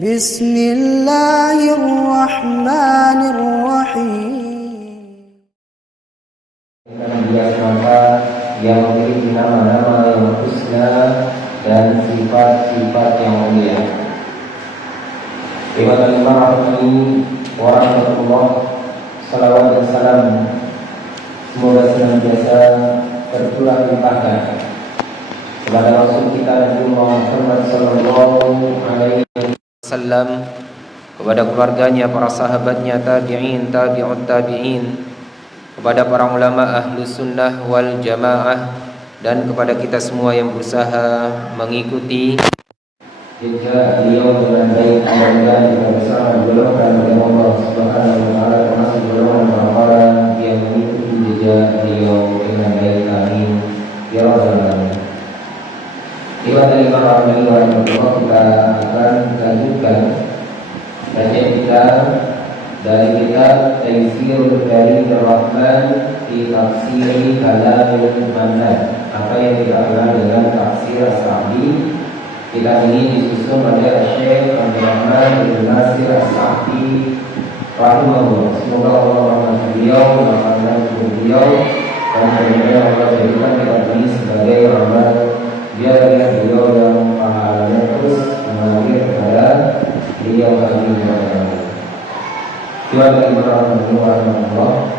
Bismillahirrahmanirrahim. Dia semata yang memiliki nama-nama yang husna dan sifat-sifat yang mulia. Ibadallah rahmani wa rahmatullah, salawat dan salam semoga senantiasa tercurah limpahkan kepada Rasul kita Nabi Muhammad sallallahu alaihi wasallam, kepada keluarganya, para sahabatnya, tabi'in, tabi'ut tabi'in, kepada para ulama ahlus sunnah wal jamaah, dan kepada kita semua yang berusaha mengikuti jejak beliau dengan baik. Mudah-mudahan kita bersama golongan oleh Allah Subhanahu wa taala termasuk golongan orang-orang yang mengikuti jejak beliau dengan baik. Amin ya rabbal alamin. Lewat lima rahmani wa rahmatullah, kita akan lanjutkan kajian kita dari kitab Taysirul Karim Ar-Rahman fi Tafsir Kalamil Mannan, apa yang kita kenal dengan tafsir As-Sa'di. Kitab ini disusun oleh Syekh Abdul Rahman bin Nasir As-Sa'di rahimahullah. Semoga Allah merahmati beliau, merahmatkan beliau, dan semoga Allah jadikan kitab ini sebagai rahmat biar beliau yang pahalanya terus mengalir kepada beliau lagi. Bismillahirrahmanirrahim.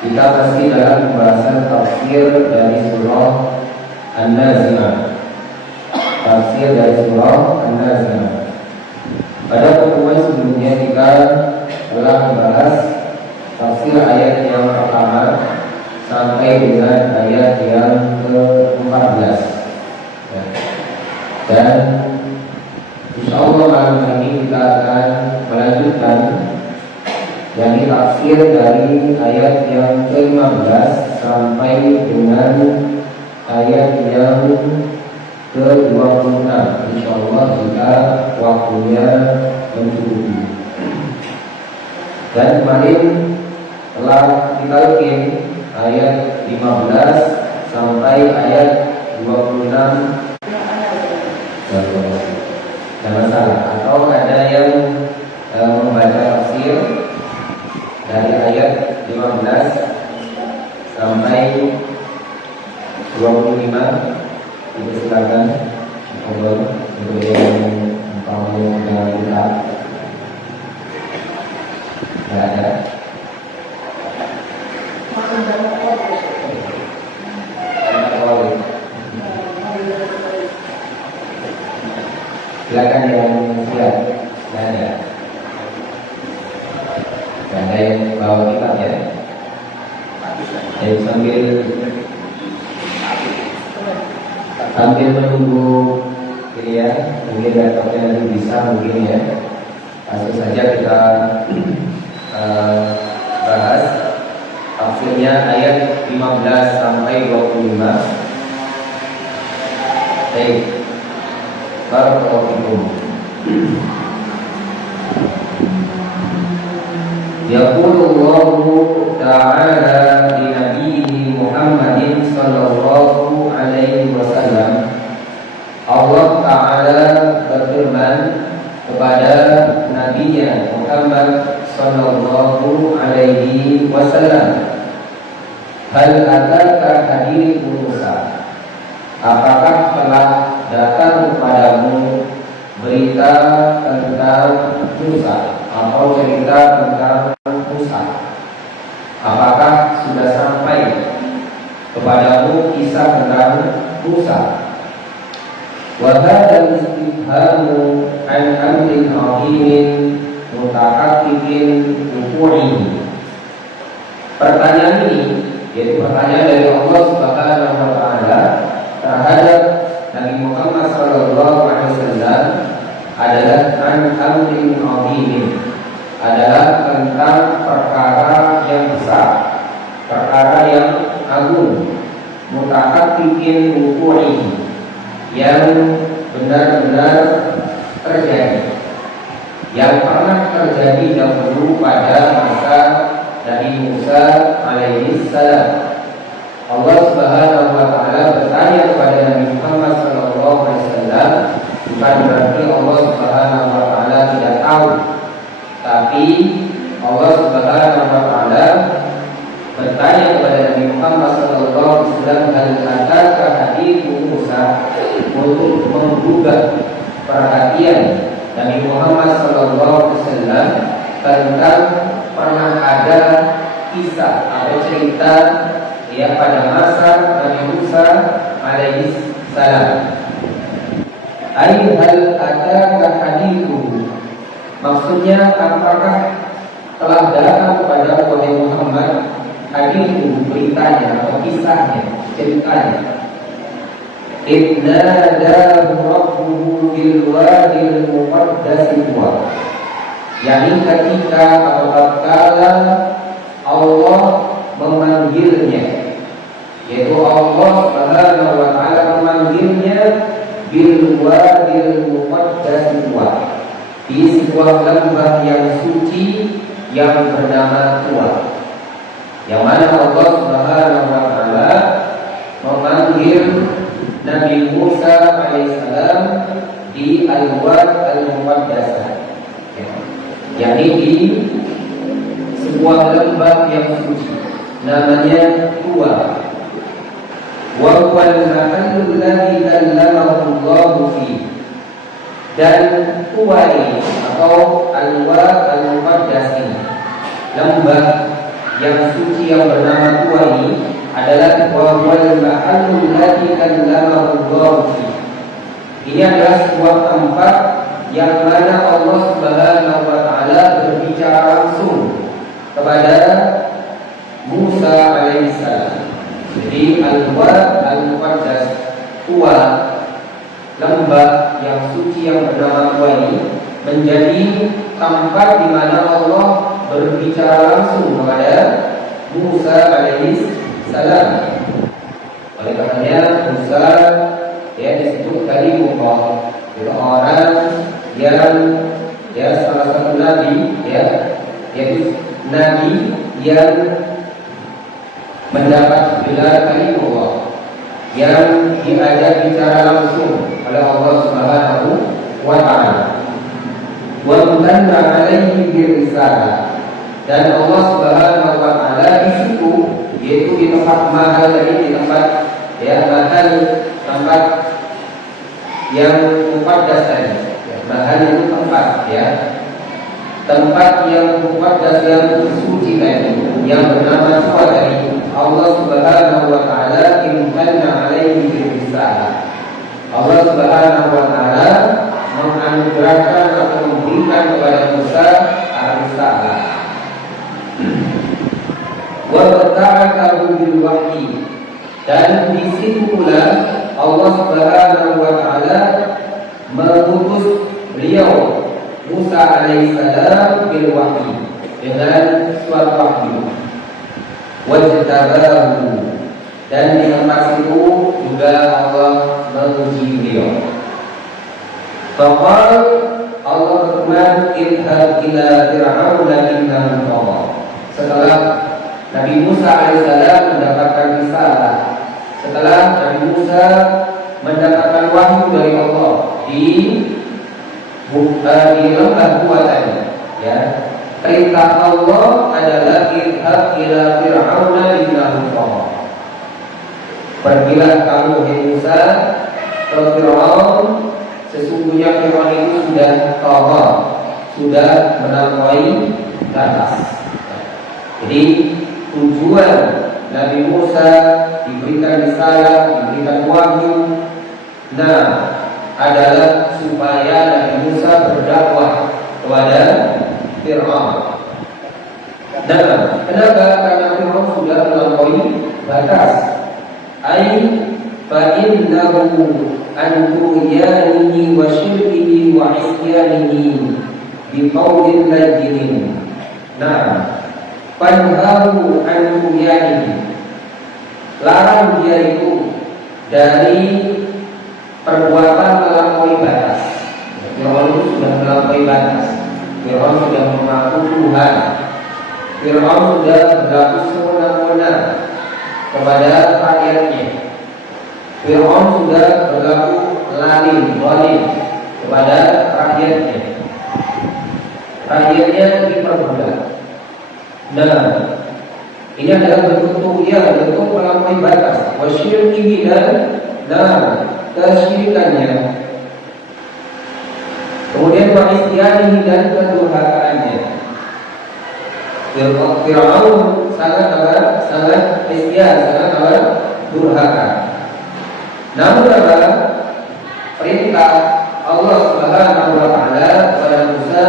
Kita masih dalam pembahasan tafsir dari surah An-Nazi'ah. Tafsir dari surah An-Nazi'ah. Pada pertemuan sebelumnya kita telah membahas tafsir ayat yang pertama sampai dengan ayat yang ke-14. Dan insyaallah malam ini kita akan melanjutkan yakni tafsir dari ayat yang ke-15 sampai dengan ayat yang ke-26, insyaallah jika waktunya mencukupi. Dan kemarin telah kita bikin ayat 15 sampai ayat 26. Jangan salah, atau ada yang membaca tafsir dari ayat 15 sampai 25, itu silakan untuk yang mau dengan kita. Tidak ada. Silakan yang siap. Tidak ada. Dan ada yang bawa kitab ya. Jadi sambil menunggu ini ya, mungkin laptopnya nanti bisa mungkin ya. Langsung saja kita bahas tafsirnya ayat 15 sampai 25. Baik. Barakallahu. Yaqulullahu ta'ala li nabiyyi Muhammadin sallallahu alaihi wasallam. Allah Ta'ala berfirman kepada Nabinya Muhammad sallallahu alaihi wasallam, hal ataka hadithu Musa, apakah telah datang kepadamu berita tentang Musa atau cerita tentang Musa? Apakah sudah sampai kepadamu kisah tentang Musa? Wa hadzal istifhamu an amrin 'azimin mutahaqqiqin wuqu'ihi. Pertanyaan ini yaitu pertanyaan dari Allah Subhanahu wa taala terhadap Nabi Muhammad sallallahu alaihi wasallam adalah an amrin 'azimin, adalah tentang perkara yang besar, perkara yang agung, mutahaqqiqin wuqu'ihi, yang benar-benar terjadi, yang pernah terjadi dahulu pada masa Nabi Musa alaihi salam. Allah Subhanahu wa taala berkata kepada Nabi Muhammad SAW, hal ataka hadithu Musa, untuk menggugah perhatian Nabi Muhammad SAW tentang pernah ada kisah atau cerita ya pada masa Nabi Musa alaihi salam. Ai hal ataka hadithu, maksudnya apakah telah datang kepada wahai Muhammad hadithu, beritanya atau kisahnya, ceritanya. Idnadahu rabbuhu bil wadil muqaddasi tuwa, yakni ketika atau tatkala Allah memanggilnya, yaitu Allah Subhanahu wa taala memanggilnya bil wadil muqaddasi tuwa, di sebuah lembah yang suci yang bernama Tuwa, yang mana Allah Subhanahu wa taala memanggil Nabi Musa alaihissalam di Al-Wad Al-Muqaddasah, yakni di sebuah lembah yang suci namanya Tuwa. Wa huwa al-mahallu alladhi kallamahu Allah fi, dan Tuwa ini atau Al-Wad Al-Muqaddas ini, lembah yang suci yang bernama Tuwa ini adalah wal mahallul ladzi kallamahu Allah fi. Ini adalah sebuah tempat yang mana Allah Subhanahu wa taala berbicara langsung kepada Musa alaihissalam. Jadi Al-Wad Al-Muqaddas, Tuwa, lembah yang suci yang bernama Tuwa ini menjadi tempat di mana Allah berbicara langsung kepada Musa alaihissalam. Oleh karenanya Musa ya disebut kalimullah, itu orang yang salah satu nabi yaitu nabi yang mendapat gelar kalimullah, yang diajak bicara langsung oleh Allah Subhanahu wa taala. Wa mutanna alaihi birrisalah, dan Allah Subhanahu wa taala di situ, yaitu di tempat mahal tadi, di tempat tempat yang muqaddas tadi. Mahal itu tempat tempat yang muqaddas, yang suci tadi, yang bernama Tuwa tadi. Allah Subhanahu wa taala imtanna alaihi birrisalah. Allah Subhanahu wa taala menganugerahkan atau memberikan kepada Musa ar-risalah. Wa ta'akahu bil wahyi, dan di situ pula Allah Subhanahu wa taala mengutus beliau Musa alaihissalam bil wahyi, dengan suatu wahyu. Wajtabahu, dan di tempat itu juga Allah menguji beliau. Faqal, Allah berfirman, idhab ila fir'auna innahu tagha. Setelah Nabi Musa alaihissalam mendapatkan risalah, setelah Nabi Musa mendapatkan wahyu dari Allah di lembah Tuwa tadi, perintah Allah adalah idhab ila fir'auna innahu tagha. Pergilah kamu hai Musa ke Fir'aun, sesungguhnya Fir'aun itu sudah tagha, sudah melampaui batas. Jadi tujuan Nabi Musa diberikan risalah, diberikan wahyu, adalah supaya Nabi Musa berdakwah kepada Fir'aun. Kenapa? Karena Fir'aun sudah melampaui batas. Ai fa innahu an tuyanihi wa syirkihi wa isyanihi bi qawlin lajinin. Fanharu an tuyanihi, larang dia itu dari perbuatan melampaui batas. Fir'aun itu sudah melampaui batas. Fir'aun sudah mengaku Tuhan. Fir'aun sudah berlaku semena-mena kepada rakyatnya. Fir'aun sudah berlaku zalim kepada rakyatnya. Rakyatnya diperbudak. Ini adalah bentuk bentuk melampaui batas. Wasyirki dan kesyirikannya. Kemudian wa'isyanihi dan kedurhakaannya. Fir'aun sangat isyan, sangat durhaka. Namun perintah Allah Subhanahu wa taala kepada Musa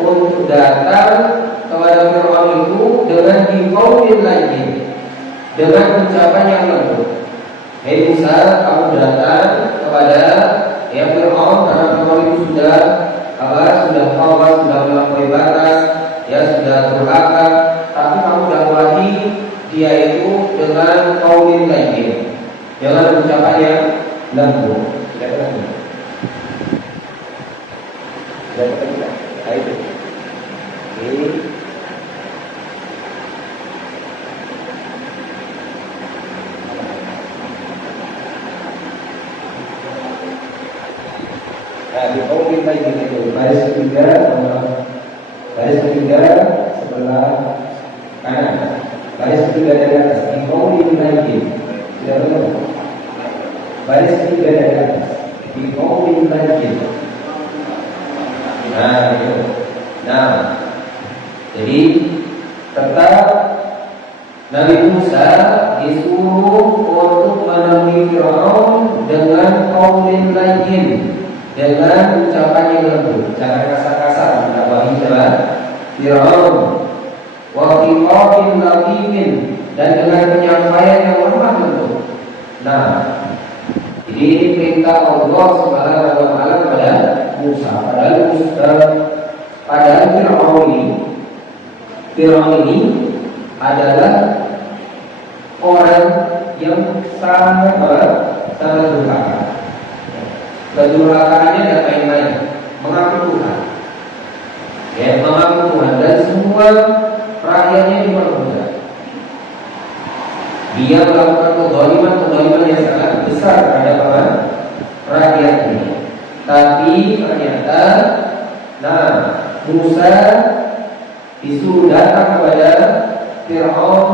untuk datang kepada Fir'aun itu dengan biqaulin lain, dengan ucapan yang lembut. Hei Musa, kamu datang kepada Fir'aun karena Fir'aun itu sudah melampaui batas, sudah durhaka. Tapi kamu dakwahi dia itu dengan qaulin lain, dengan ucapan yang lembut. Di qaulin lain itu baris ketiga sebelah kanan, baris ketiga dari atas. Di qaulin lain, sudah betul. Baris ketiga dari atas. Di qaulin lain. Nah, itu. Nah, jadi tetap Nabi Musa disuruh untuk menemui Fir'aun dengan qaulin lain, dengan ucapan yang lembut, jangan kasar-kasar mendakwahi Fir'aun. Wa khitabin latifin, dan dengan penyampaian yang lemah lembut. Nah, jadi perintah Allah Subhanahu wa taala kepada Musa. Padahal Fir'aun ini adalah orang yang sangat durhaka. Kedurhakaannya tidak main-main, mengaku Tuhan, mengaku Tuhan, dan semua rakyatnya diperbudak. Dia melakukan kezaliman yang sangat besar terhadap rakyatnya. Tapi ternyata, Musa disuruh datang kepada Fir'aun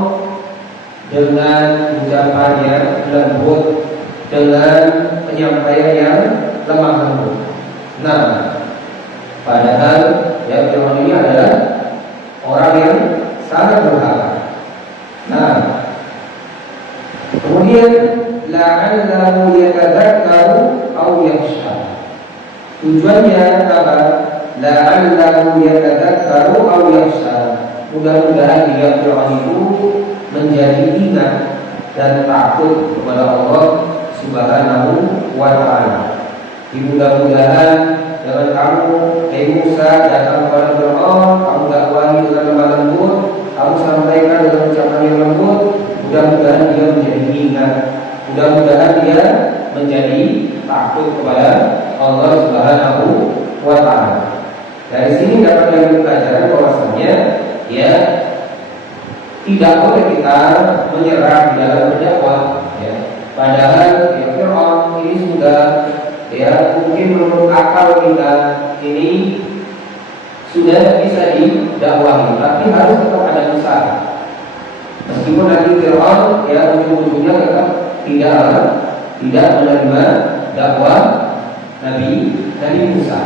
dengan ucapan yang lembut, dengan penyampaian yang lemah lembut. Padahal Fir'aun ini adalah orang yang sangat durhaka. Kemudian la'allahu yatadzakkaru aw yakhsha. Tujuannya apa? La'allahu yatadzakkaru aw yakhsha. Mudah-mudahan dia Fir'aun itu menjadi ingat dan takut kepada Allah Subhanahu wa ta'ala. Mudah-mudahan jangan kamu Musa datang kepada Fir'aun, kamu dakwahi dengan lemah lembut, kamu sampaikan dengan ucapan yang lembut. Mudah-mudahan dia menjadi ingat, mudah-mudahan dia menjadi takut kepada Allah Subhanahu wa ta'ala. Dari sini dapat diambil pelajaran bahwasanya tidak boleh kita menyerah di dalam berdakwah. Padahal Fir'aun ini sudah mungkin menurut akal kita ini sudah bisa didakwahi, tapi harus tetap ada usaha. Meskipun nanti Fir'aun ujung-ujungnya tetap tidak menerima dakwah Nabi Musa.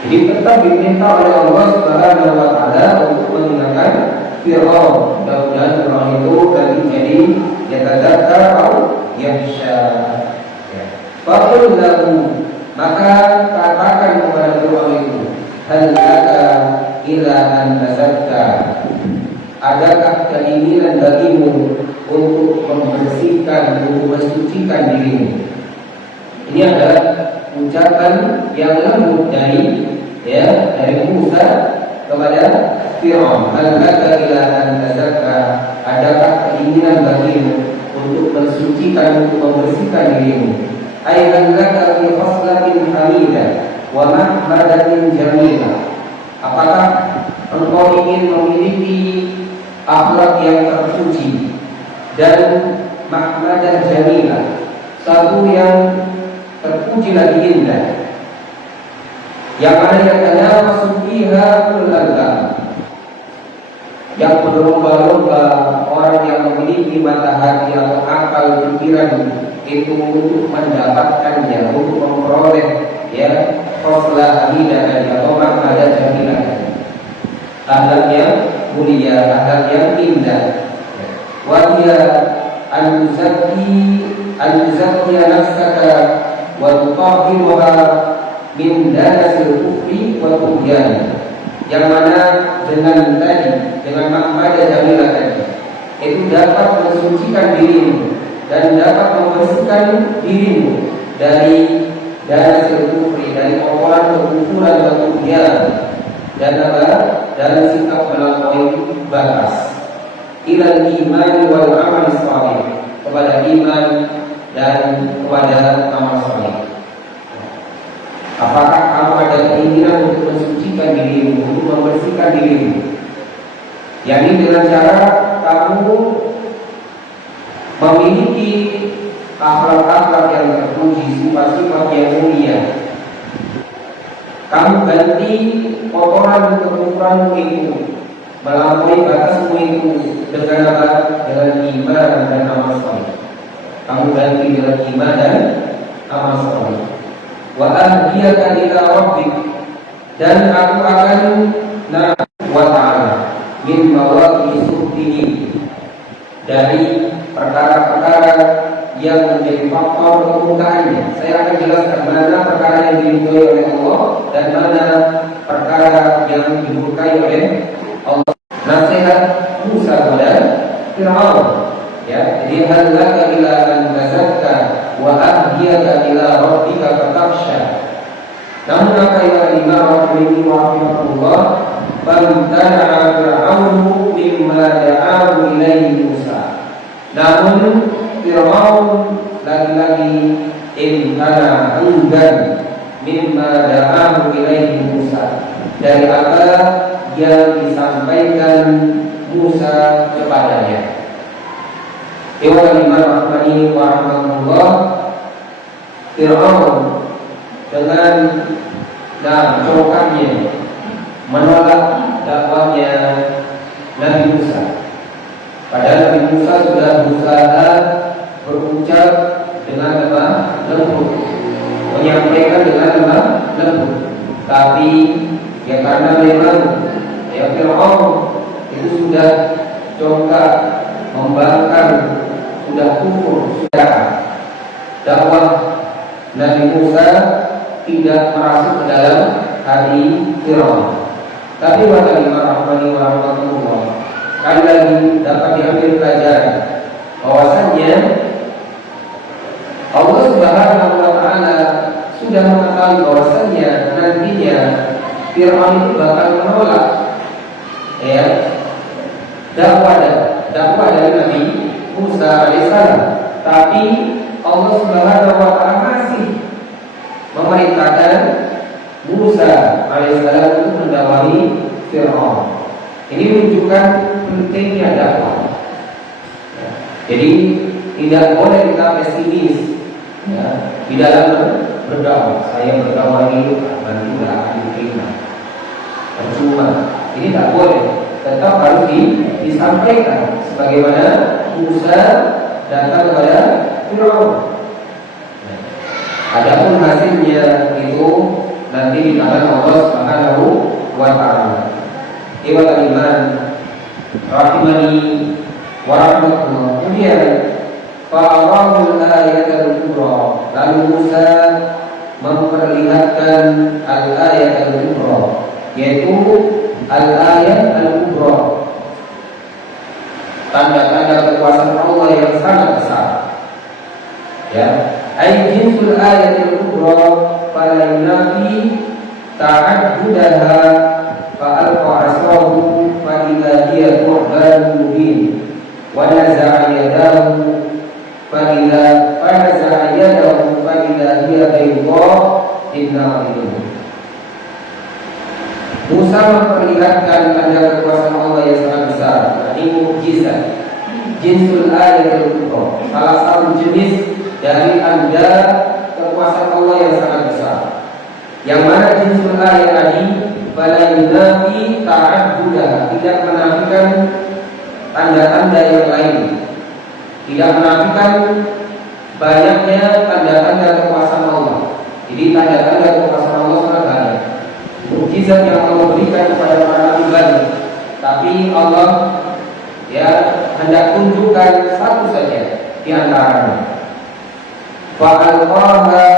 Jadi tetap diminta oleh Allah Subhanahu wa taala untuk mengingatkan Fir'aun. Mudah-mudahan Fir'aun itu nanti jadi yatadzakkar atau yakhsha. Faqul lahu, maka katakan kepada Fir'aun itu, hal laka ila an tazakka, adakah keinginan bagimu untuk membersihkan, untuk mensucikan dirimu? Ini adalah ucapan yang lembut dari Musa kepada Fir'aun. Hal laka ila an tazakka, adakah keinginan bagimu untuk mensucikan, untuk membersihkan dirimu? Ay hal laka fi khaslatin hamidah wa mahmadatin jamilah. Apakah engkau ingin memiliki akhlak yang terpuji dan mahmadan jamilah, satu yang terpuji lagi indah, yang mana yang ada masukiha kullallah, yang berlomba-lomba, orang yang memiliki mata hati atau akal pikiran itu untuk mendapatkannya, untuk memperoleh ya khoslah hamidah atau makna jamilah, akhlak yang mulia, akhlak yang indah. Wa hiya an tuzakki nafsaka wa tutahhiruha min danasil kufri wa tughyan. Yang mana dengan makna jamilah tadi itu dapat mensucikan dirimu dan dapat membersihkan dirimu dari kufri, dari kotoran kekufuran dan tughyan, dan dari sikap melampaui batas, ilal iman wal amal salih, kepada iman dan kepada amal salih. Apakah kamu ada keinginan untuk mensucikan dirimu, untuk membersihkan dirimu? Yang ini dengan cara kamu memiliki akhlak-akhlak yang terpuji, sifat-sifat yang mulia. Kamu ganti kotoran dan kekufuranmu itu, melampaui batasmu itu dengan apa? Dengan iman dan amal saleh. Kamu ganti dengan iman dan amal saleh. Wa ahdiyaka ila rabbik, dan aku akan wa ta'ala min mawaqi suhbihi, dari perkara-perkara yang menjadi faktor kemurkaannya. Saya akan jelaskan mana perkara yang diridhoi oleh Allah dan mana perkara yang dimurkai oleh Allah. Nasihat Musa kepada Fir'aun, ya, jadi hal laka ila an tazakka wa ahdiyaka ila rabbika fatakhsha. Namun apa yang Imam rahimahullah, fantana'a Fir'aun mimma da'ahu ilaihi Musa. Namun Fir'aun lagi-lagi imtana, enggan, mimma da'ahu ilaihi Musa, dari apa yang disampaikan Musa kepadanya. Iwan Imam Ahmadi warahmatullah, Fir'aun dengan congkaknya menolak dakwahnya Nabi Musa. Padahal Nabi Musa sudah berusaha berucap dengan lembut, menyampaikan dengan lembut, tapi ya karena memang ya Fir'aun itu sudah congkak, membangkang, sudah kufur, sudah dakwah Nabi Musa tidak merasuk ke dalam hati Fir'aun. Tapi kata Imam Ahmadi warahmatullah, sekali lagi dapat diambil pelajaran bahwasannya Allah Subhanahu wa Ta'ala sudah mengetahui bahwasannya nantinya Fir'aun itu bakal menolak ya dakwah dari Nabi Musa alaihissalam. Tapi Allah Subhanahu wa Ta'ala masih memerintahkan Musa alaihissalam untuk mendakwahi Fir'aun. Ini menunjukkan pentingnya dakwah. Jadi tidak boleh kita pesimis ya, di dalam berdakwah. Saya berdakwah ini nanti tidak akan diterima, percuma. Ini tidak boleh. Tetap harus disampaikan sebagaimana Musa datang kepada Fir'aun. Adapun hasilnya itu nanti di tangan Allah Subhanahu wa Ta'ala. Ibadah iman rahimani wa rahmatullah. Kemudian fa'arahul ayatul kubra, lalu Musa memperlihatkan al-ayatul kubra, yaitu al-ayat al-kubra, tanda-tanda kekuasaan Allah yang sangat besar. Ya, ay jinsul ayatul kubra fala yunafi ta'addudaha fa'alqa asahu fa'idha hiya thu'ban mubin wa naza'a yadahu fa'idha fa'naza'a yadahu fa'idha hiya bayda inna'idhu. Musa memperlihatkan tanda kekuasaan Allah yang sangat besar. Ini mukjizat, jinsul ayatul kubra, salah satu jenis dari tanda kekuasaan Allah yang sangat besar. Yang mana jinsul ayat tadi, fala yunafi ta'adduda, tidak menafikan tanda-tanda yang lain, tidak menafikan banyaknya tanda-tanda kekuasaan Allah. Jadi tanda-tanda kekuasaan Allah sangat banyak, mukjizat yang Allah berikan kepada para nabi banyak, tapi Allah hendak tunjukkan satu saja di antaranya. Fa'alqaha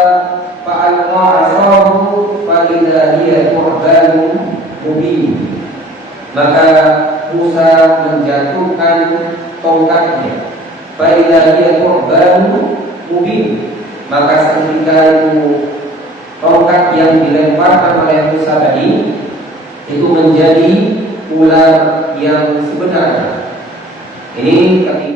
fa'alqa 'asahu fa'idha hiya thu'banun mubin. Maka Musa menjatuhkan tongkatnya. Fa'idha hiya thu'banun mubin. Maka seketika itu tongkat yang dilemparkan oleh Musa tadi itu menjadi ular yang sebenarnya. Ini ketika